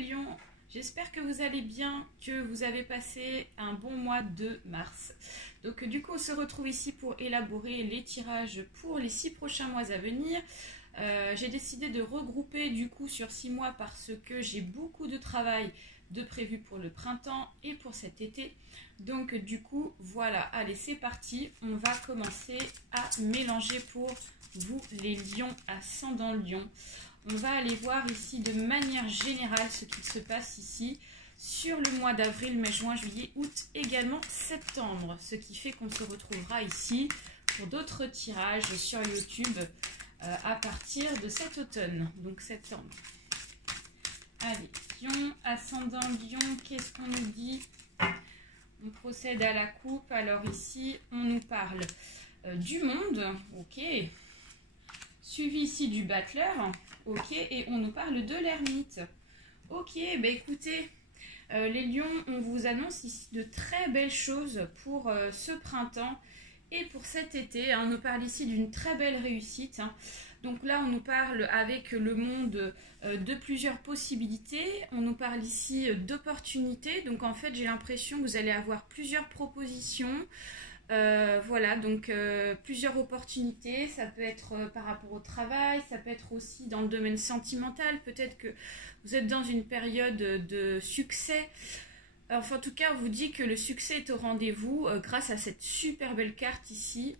les lions, j'espère que vous allez bien, que vous avez passé un bon mois de mars. Donc du coup on se retrouve ici pour élaborer les tirages pour les 6 prochains mois à venir. J'ai décidé de regrouper du coup sur 6 mois parce que j'ai beaucoup de travail de prévu pour le printemps et pour cet été. Donc du coup voilà, allez c'est parti, on va commencer à mélanger pour vous les lions ascendant lion. On va aller voir ici de manière générale ce qui se passe ici sur le mois d'avril, mai, juin, juillet, août, également septembre. Ce qui fait qu'on se retrouvera ici pour d'autres tirages sur YouTube à partir de cet automne, donc septembre. Allez, lion, ascendant lion, qu'est-ce qu'on nous dit? On procède à la coupe. Alors ici, on nous parle du monde, ok. Suivi ici du battleur, ok. Et on nous parle de l'ermite. Ok, bah écoutez, les lions, on vous annonce ici de très belles choses pour ce printemps et pour cet été. On nous parle ici d'une très belle réussite. Donc là, on nous parle avec le monde de plusieurs possibilités. On nous parle ici d'opportunités. Donc en fait, j'ai l'impression que vous allez avoir plusieurs propositions. Voilà, donc plusieurs opportunités. Ça peut être par rapport au travail, ça peut être aussi dans le domaine sentimental. Peut-être que vous êtes dans une période de succès. Enfin, en tout cas, on vous dit que le succès est au rendez-vous grâce à cette super belle carte ici.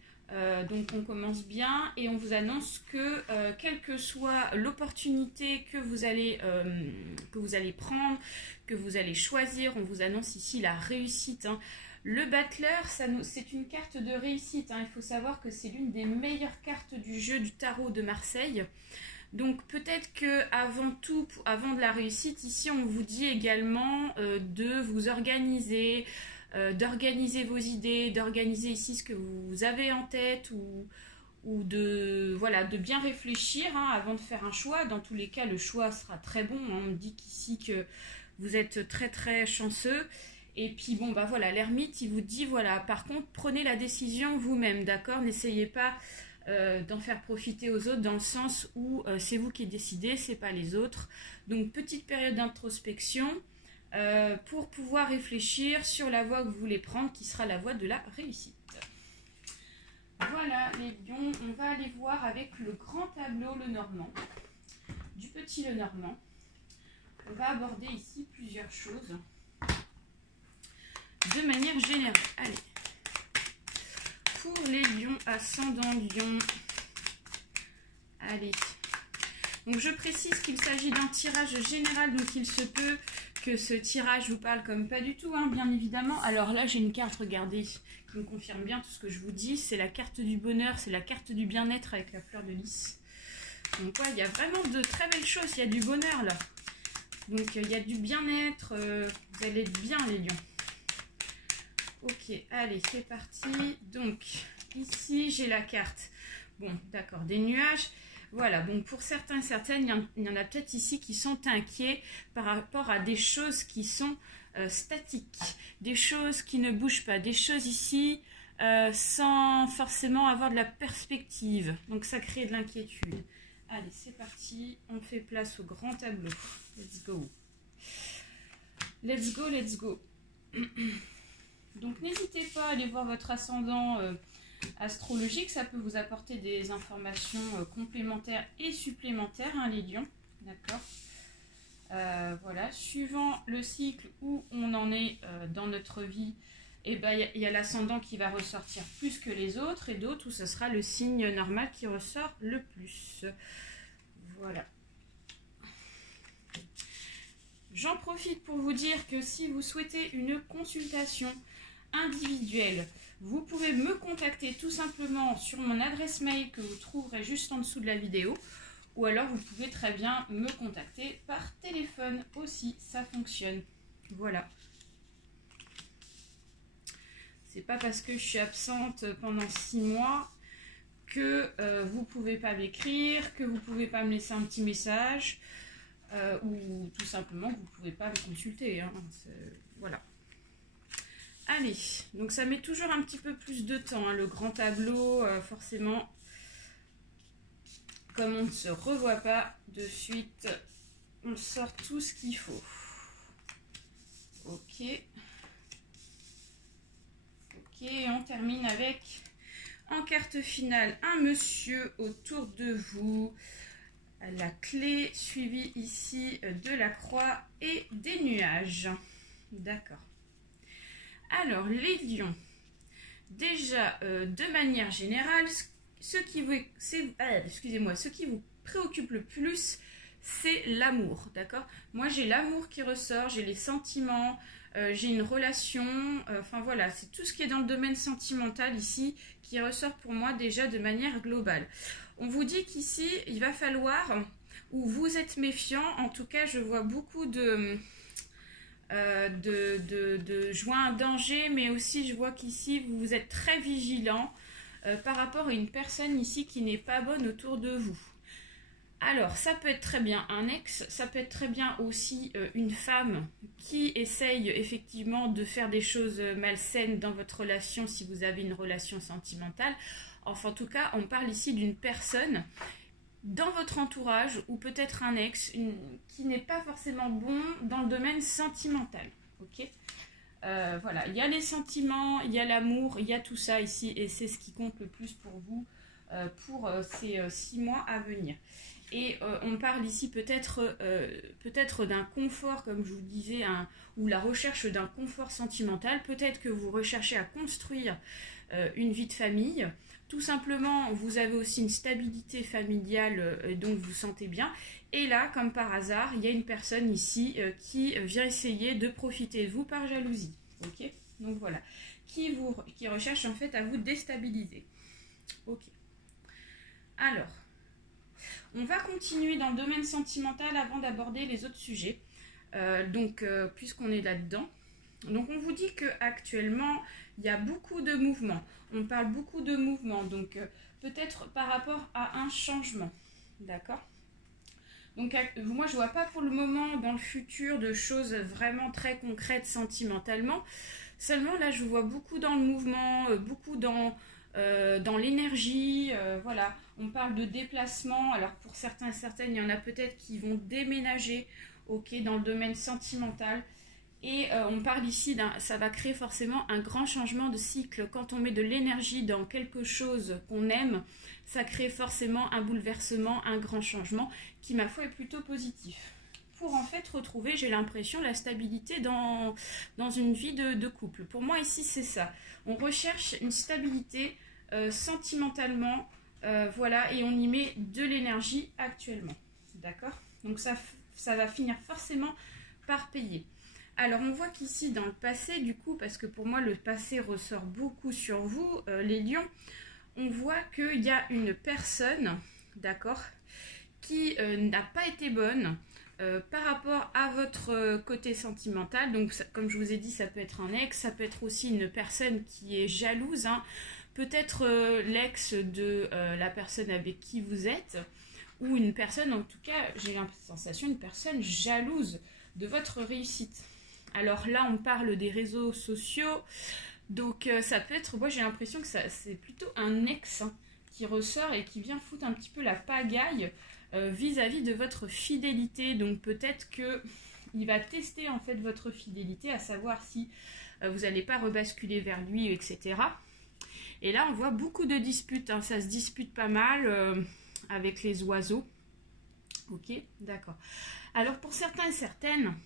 Donc on commence bien et on vous annonce que quelle que soit l'opportunité que vous allez prendre, que vous allez choisir, on vous annonce ici la réussite. Le battleur, c'est une carte de réussite. Il faut savoir que c'est l'une des meilleures cartes du jeu du tarot de Marseille. Donc peut-être que avant tout, avant de la réussite, ici on vous dit également de vous organiser, d'organiser vos idées, d'organiser ici ce que vous avez en tête ou de, voilà, de bien réfléchir avant de faire un choix. Dans tous les cas, le choix sera très bon. On me dit qu'ici que vous êtes très très chanceux. Et puis bon, bah voilà, l'ermite, il vous dit, voilà, par contre, prenez la décision vous-même, d'accord? N'essayez pas d'en faire profiter aux autres dans le sens où c'est vous qui décidez, c'est pas les autres. Donc, petite période d'introspection pour pouvoir réfléchir sur la voie que vous voulez prendre, qui sera la voie de la réussite. Voilà, les lions, on va aller voir avec le grand tableau Lenormand, du petit Lenormand. On va aborder ici plusieurs choses de manière générale. Allez, pour les lions ascendant lion, allez. Donc je précise qu'il s'agit d'un tirage général, donc il se peut que ce tirage vous parle comme pas du tout, bien évidemment. Alors là j'ai une carte, regardez, qui me confirme bien tout ce que je vous dis. C'est la carte du bonheur, c'est la carte du bien-être avec la fleur de lys. Donc ouais, il y a vraiment de très belles choses, il y a du bonheur là. Donc il y a du bien-être, vous allez être bien les lions. Ok, allez, c'est parti. Donc, ici, j'ai la carte. Bon, d'accord, des nuages. Voilà, bon, pour certains et certaines, il y en a peut-être ici qui sont inquiets par rapport à des choses qui sont statiques, des choses qui ne bougent pas, des choses ici sans forcément avoir de la perspective. Donc, ça crée de l'inquiétude. Allez, c'est parti. On fait place au grand tableau. Let's go. Let's go, let's go. Donc n'hésitez pas à aller voir votre ascendant astrologique, ça peut vous apporter des informations complémentaires et supplémentaires, les lions, d'accord. Voilà, suivant le cycle où on en est dans notre vie, et y a l'ascendant qui va ressortir plus que les autres et d'autres où ce sera le signe normal qui ressort le plus. Voilà. J'en profite pour vous dire que si vous souhaitez une consultation individuelle, vous pouvez me contacter tout simplement sur mon adresse mail que vous trouverez juste en dessous de la vidéo, ou alors vous pouvez très bien me contacter par téléphone aussi, ça fonctionne. Voilà. C'est pas parce que je suis absente pendant 6 mois que vous pouvez pas m'écrire, que vous pouvez pas me laisser un petit message, ou tout simplement que vous pouvez pas me consulter. Voilà. Allez, donc ça met toujours un petit peu plus de temps, le grand tableau, forcément, comme on ne se revoit pas de suite, on sort tout ce qu'il faut. Ok. Ok, on termine avec, en carte finale, un monsieur autour de vous. La clé suivie ici de la croix et des nuages. D'accord. Alors, les lions. Déjà, de manière générale, ce qui vous préoccupe le plus, c'est l'amour, d'accord? Moi, j'ai l'amour qui ressort, j'ai les sentiments, j'ai une relation, enfin voilà, c'est tout ce qui est dans le domaine sentimental ici qui ressort pour moi déjà de manière globale. On vous dit qu'ici, il va falloir, ou vous êtes méfiant, en tout cas, je vois beaucoup de joints à danger, mais aussi je vois qu'ici vous êtes très vigilant par rapport à une personne ici qui n'est pas bonne autour de vous. Alors ça peut être très bien un ex, ça peut être très bien aussi une femme qui essaye effectivement de faire des choses malsaines dans votre relation si vous avez une relation sentimentale. Enfin en tout cas on parle ici d'une personne dans votre entourage ou peut-être un ex qui n'est pas forcément bon dans le domaine sentimental. Ok, voilà, il y a les sentiments, il y a l'amour, il y a tout ça ici et c'est ce qui compte le plus pour vous pour ces 6 mois à venir. Et on parle ici peut-être d'un confort, comme je vous disais, ou la recherche d'un confort sentimental. Peut-être que vous recherchez à construire une vie de famille. Tout simplement, vous avez aussi une stabilité familiale, donc vous sentez bien. Et là, comme par hasard, il y a une personne ici qui vient essayer de profiter de vous par jalousie. Ok, donc voilà, qui recherche en fait à vous déstabiliser. Ok. Alors, on va continuer dans le domaine sentimental avant d'aborder les autres sujets. Puisqu'on est là-dedans. Donc on vous dit qu'actuellement, il y a beaucoup de mouvements. On parle beaucoup de mouvements, donc peut-être par rapport à un changement. D'accord ? Donc moi, je ne vois pas pour le moment dans le futur de choses vraiment très concrètes sentimentalement. Seulement là, je vois beaucoup dans le mouvement, beaucoup dans l'énergie. Voilà, on parle de déplacement. Alors pour certains et certaines, il y en a peut-être qui vont déménager, ok, dans le domaine sentimental. Et on parle ici ça va créer forcément un grand changement de cycle. Quand on met de l'énergie dans quelque chose qu'on aime, ça crée forcément un bouleversement, un grand changement qui, ma foi, est plutôt positif. Pour en fait retrouver, j'ai l'impression, la stabilité dans une vie de couple. Pour moi, ici, c'est ça. On recherche une stabilité sentimentalement, voilà, et on y met de l'énergie actuellement. D'accord ? Donc ça va finir forcément par payer. Alors, on voit qu'ici, dans le passé, du coup, parce que pour moi, le passé ressort beaucoup sur vous, les lions, on voit qu'il y a une personne, d'accord, qui n'a pas été bonne par rapport à votre côté sentimental. Donc, ça, comme je vous ai dit, ça peut être un ex, ça peut être aussi une personne qui est jalouse, hein. Peut-être l'ex de la personne avec qui vous êtes, ou une personne, en tout cas, j'ai la sensation, une personne jalouse de votre réussite. Alors là, on parle des réseaux sociaux, donc ça peut être, moi j'ai l'impression que c'est plutôt un ex qui ressort et qui vient foutre un petit peu la pagaille vis-à-vis de votre fidélité. Donc peut-être qu'il va tester en fait votre fidélité, à savoir si vous n'allez pas rebasculer vers lui, etc. Et là, on voit beaucoup de disputes, hein. Ça se dispute pas mal avec les oiseaux. Ok, d'accord. Alors pour certains et certaines,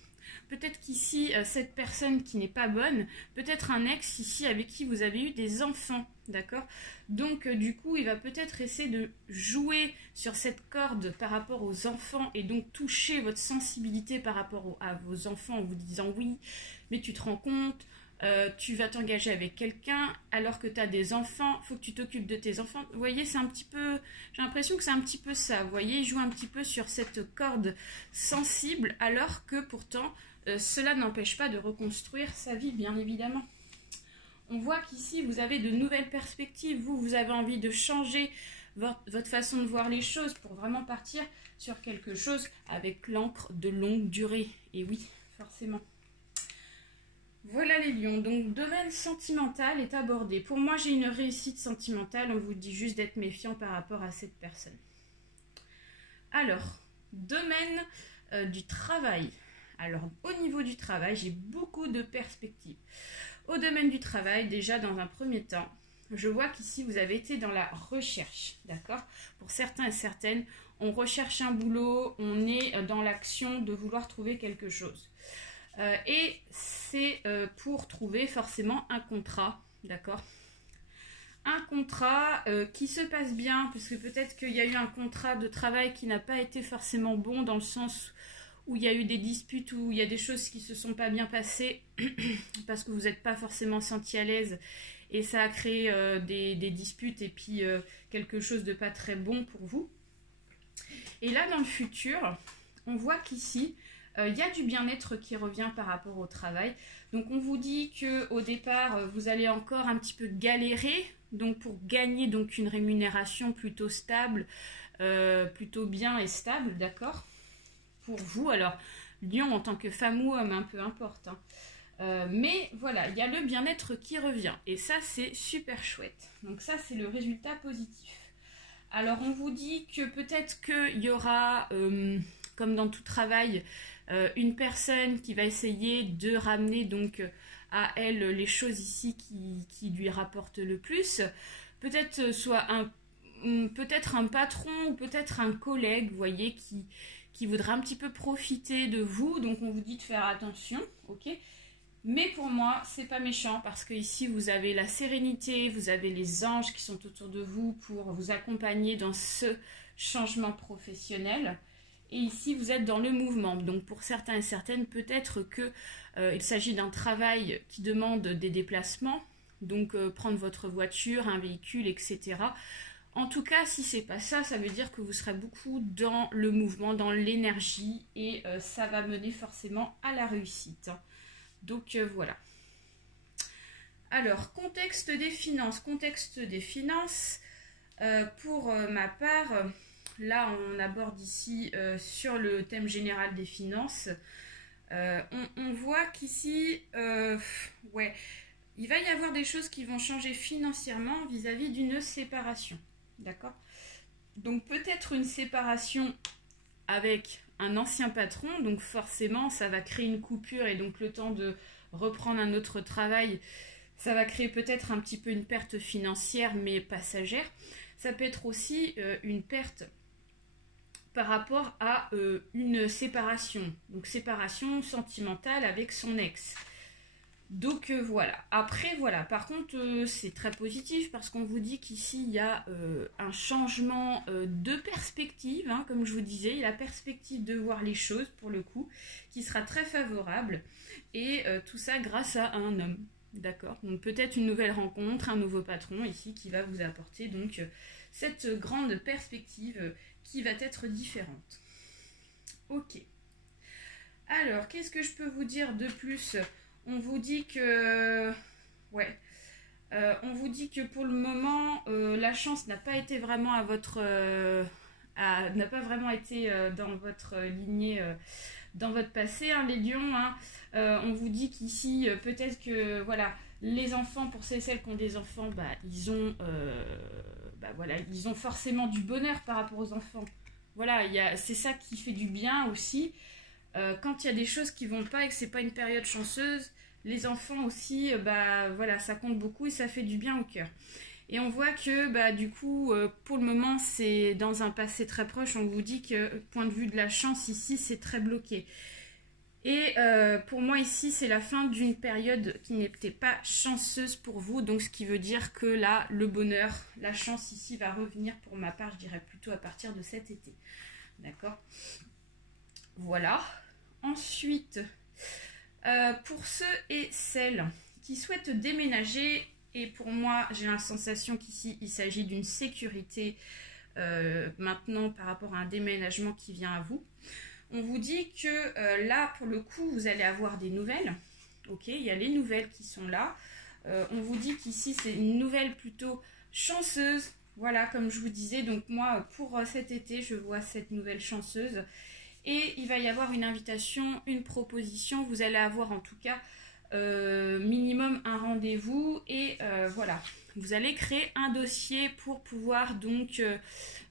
peut-être qu'ici, cette personne qui n'est pas bonne, peut-être un ex ici avec qui vous avez eu des enfants, d'accord ? Donc, du coup, il va peut-être essayer de jouer sur cette corde par rapport aux enfants et donc toucher votre sensibilité par rapport à vos enfants en vous disant « oui, mais tu te rends compte, tu vas t'engager avec quelqu'un alors que tu as des enfants, il faut que tu t'occupes de tes enfants. » Vous voyez, c'est un petit peu, j'ai l'impression que c'est un petit peu ça. Vous voyez, il joue un petit peu sur cette corde sensible alors que pourtant, cela n'empêche pas de reconstruire sa vie, bien évidemment. On voit qu'ici, vous avez de nouvelles perspectives. Vous avez envie de changer votre façon de voir les choses pour vraiment partir sur quelque chose avec l'encre de longue durée. Et oui, forcément. Voilà les lions, donc domaine sentimental est abordé. Pour moi, j'ai une réussite sentimentale, on vous dit juste d'être méfiant par rapport à cette personne. Alors, domaine du travail. Alors, au niveau du travail, j'ai beaucoup de perspectives. Au domaine du travail, déjà dans un premier temps, je vois qu'ici, vous avez été dans la recherche, d'accord? Pour certains et certaines, on recherche un boulot, on est dans l'action de vouloir trouver quelque chose. Et c'est pour trouver forcément un contrat, d'accord? Un contrat qui se passe bien, parce que peut-être qu'il y a eu un contrat de travail qui n'a pas été forcément bon, dans le sens où il y a eu des disputes, où il y a des choses qui ne se sont pas bien passées, parce que vous n'êtes pas forcément senti à l'aise, et ça a créé des disputes, et puis quelque chose de pas très bon pour vous. Et là, dans le futur, on voit qu'ici, il y a du bien-être qui revient par rapport au travail. Donc on vous dit qu'au départ, vous allez encore un petit peu galérer, donc pour gagner donc une rémunération plutôt stable, plutôt bien et stable, d'accord? Pour vous, alors Lion en tant que femme ou homme, peu importe. Hein. Mais voilà, il y a le bien-être qui revient. Et ça, c'est super chouette. Donc ça, c'est le résultat positif. Alors on vous dit que peut-être qu'il y aura, comme dans tout travail, une personne qui va essayer de ramener donc à elle les choses ici qui lui rapportent le plus. Peut-être soit peut-être un patron ou peut-être un collègue, vous voyez, qui voudra un petit peu profiter de vous. Donc on vous dit de faire attention, ok? Mais pour moi, c'est pas méchant parce que ici vous avez la sérénité, vous avez les anges qui sont autour de vous pour vous accompagner dans ce changement professionnel. Et ici, vous êtes dans le mouvement. Donc, pour certains et certaines, peut-être qu'il s'agit d'un travail qui demande des déplacements. Donc, prendre votre voiture, un véhicule, etc. En tout cas, si c'est pas ça, ça veut dire que vous serez beaucoup dans le mouvement, dans l'énergie. Et ça va mener forcément à la réussite. Donc, voilà. Alors, contexte des finances. Contexte des finances, pour ma part... Là, on aborde ici sur le thème général des finances. On voit qu'ici, ouais, il va y avoir des choses qui vont changer financièrement vis-à-vis d'une séparation. D'accord? Donc peut-être une séparation avec un ancien patron. Donc forcément, ça va créer une coupure et donc le temps de reprendre un autre travail, ça va créer peut-être un petit peu une perte financière mais passagère. Ça peut être aussi une perte par rapport à une séparation, donc séparation sentimentale avec son ex. Donc voilà, après voilà, par contre c'est très positif parce qu'on vous dit qu'ici il y a un changement de perspective, hein, comme je vous disais, la perspective de voir les choses pour le coup, qui sera très favorable, et tout ça grâce à un homme, d'accord? Donc peut-être une nouvelle rencontre, un nouveau patron ici qui va vous apporter donc cette grande perspective qui va être différente. Ok. Alors, qu'est-ce que je peux vous dire de plus? On vous dit que... Ouais. On vous dit que pour le moment, la chance n'a pas été vraiment à votre... n'a pas vraiment été dans votre lignée, dans votre passé, hein, les lions. Hein. On vous dit qu'ici, peut-être que, voilà, les enfants, pour celles qui ont des enfants, bah, ils ont... voilà, ils ont forcément du bonheur par rapport aux enfants. Voilà, c'est ça qui fait du bien aussi. Quand il y a des choses qui vont pas et que c'est pas une période chanceuse, les enfants aussi, voilà, ça compte beaucoup et ça fait du bien au cœur. Et on voit que, du coup, pour le moment, c'est dans un passé très proche. On vous dit que, point de vue de la chance, ici, c'est très bloqué. Et pour moi ici, c'est la fin d'une période qui n'était pas chanceuse pour vous. Donc ce qui veut dire que là, le bonheur, la chance ici va revenir pour ma part, je dirais plutôt à partir de cet été. D'accord? Voilà. Ensuite, pour ceux et celles qui souhaitent déménager, et pour moi, j'ai la sensation qu'ici, il s'agit d'une sécurité maintenant par rapport à un déménagement qui vient à vous. On vous dit que là, pour le coup, vous allez avoir des nouvelles. Ok, il y a les nouvelles qui sont là. On vous dit qu'ici, c'est une nouvelle plutôt chanceuse. Voilà, comme je vous disais. Donc moi, pour cet été, je vois cette nouvelle chanceuse. Et il va y avoir une invitation, une proposition. Vous allez avoir en tout cas minimum un rendez-vous. Et voilà, vous allez créer un dossier pour pouvoir donc...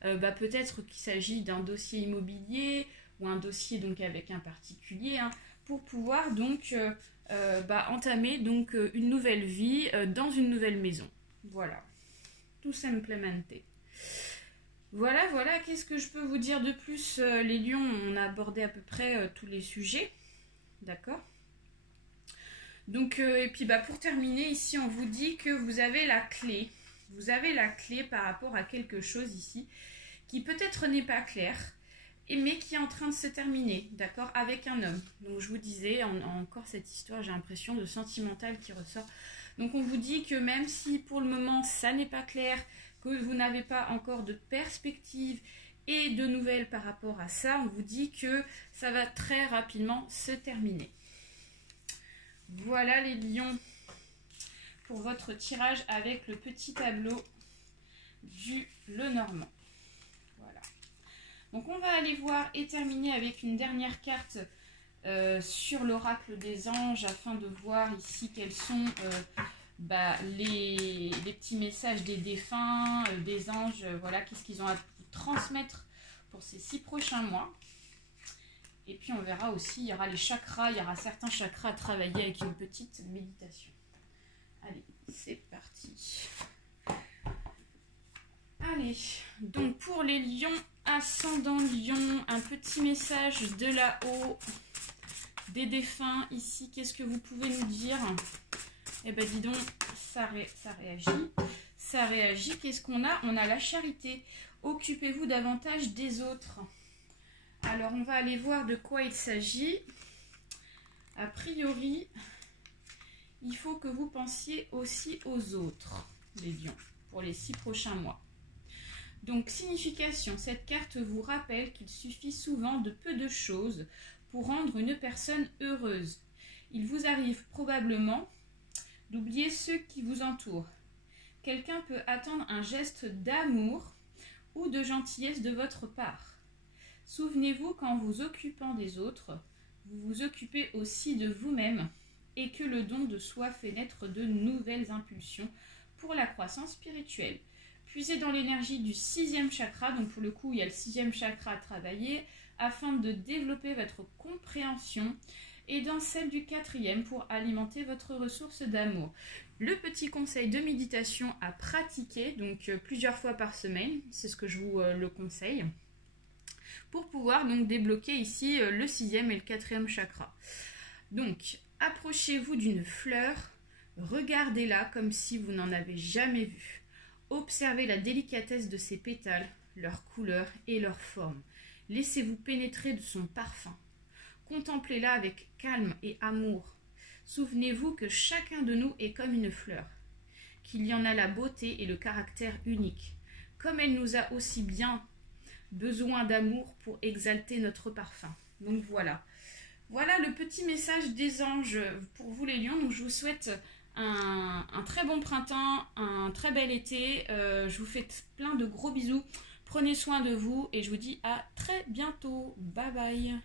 peut-être qu'il s'agit d'un dossier immobilier ou un dossier donc avec un particulier, hein, pour pouvoir donc entamer donc une nouvelle vie dans une nouvelle maison. Voilà, tout simplement. Voilà, qu'est-ce que je peux vous dire de plus, les lions? On a abordé à peu près tous les sujets, d'accord? Donc, et puis pour terminer, ici, on vous dit que vous avez la clé. Vous avez la clé par rapport à quelque chose ici, qui peut-être n'est pas clair, mais qui est en train de se terminer, d'accord, avec un homme. Donc, je vous disais, encore cette histoire, j'ai l'impression de sentimental qui ressort. Donc, on vous dit que même si pour le moment, ça n'est pas clair, que vous n'avez pas encore de perspective et de nouvelles par rapport à ça, on vous dit que ça va très rapidement se terminer. Voilà les lions pour votre tirage avec le petit tableau du Lenormand. Voilà. Donc on va aller voir et terminer avec une dernière carte sur l'oracle des anges afin de voir ici quels sont les petits messages des défunts, des anges, voilà, qu'est-ce qu'ils ont à vous transmettre pour ces 6 prochains mois. Et puis on verra aussi, il y aura les chakras, il y aura certains chakras à travailler avec une petite méditation. Allez, c'est parti. Allez, donc pour les lions, ascendant lion, un petit message de là-haut, des défunts ici, qu'est-ce que vous pouvez nous dire? Eh ben dis donc, ça réagit. Ça réagit. Qu'est-ce qu'on a? On a la charité. Occupez-vous davantage des autres. Alors, on va aller voir de quoi il s'agit. A priori, il faut que vous pensiez aussi aux autres, les lions, pour les 6 prochains mois. Donc, signification. Cette carte vous rappelle qu'il suffit souvent de peu de choses pour rendre une personne heureuse. Il vous arrive probablement d'oublier ceux qui vous entourent. Quelqu'un peut attendre un geste d'amour ou de gentillesse de votre part. Souvenez-vous qu'en vous occupant des autres, vous vous occupez aussi de vous-même et que le don de soi fait naître de nouvelles impulsions pour la croissance spirituelle. Puisez dans l'énergie du 6e chakra, donc pour le coup il y a le 6e chakra à travailler, afin de développer votre compréhension, et dans celle du 4e pour alimenter votre ressource d'amour. Le petit conseil de méditation à pratiquer, donc plusieurs fois par semaine, c'est ce que je vous le conseille, pour pouvoir donc débloquer ici le 6e et le 4e chakra. Donc, approchez-vous d'une fleur, regardez-la comme si vous n'en avez jamais vu. Observez la délicatesse de ses pétales, leur couleur et leur forme. Laissez-vous pénétrer de son parfum. Contemplez-la avec calme et amour. Souvenez-vous que chacun de nous est comme une fleur, qu'il y en a la beauté et le caractère unique, comme elle nous a aussi bien besoin d'amour pour exalter notre parfum. Donc voilà. Voilà le petit message des anges pour vous les lions. Donc je vous souhaite un très bon printemps, un très bel été. Je vous fais plein de gros bisous. Prenez soin de vous et je vous dis à très bientôt. Bye bye.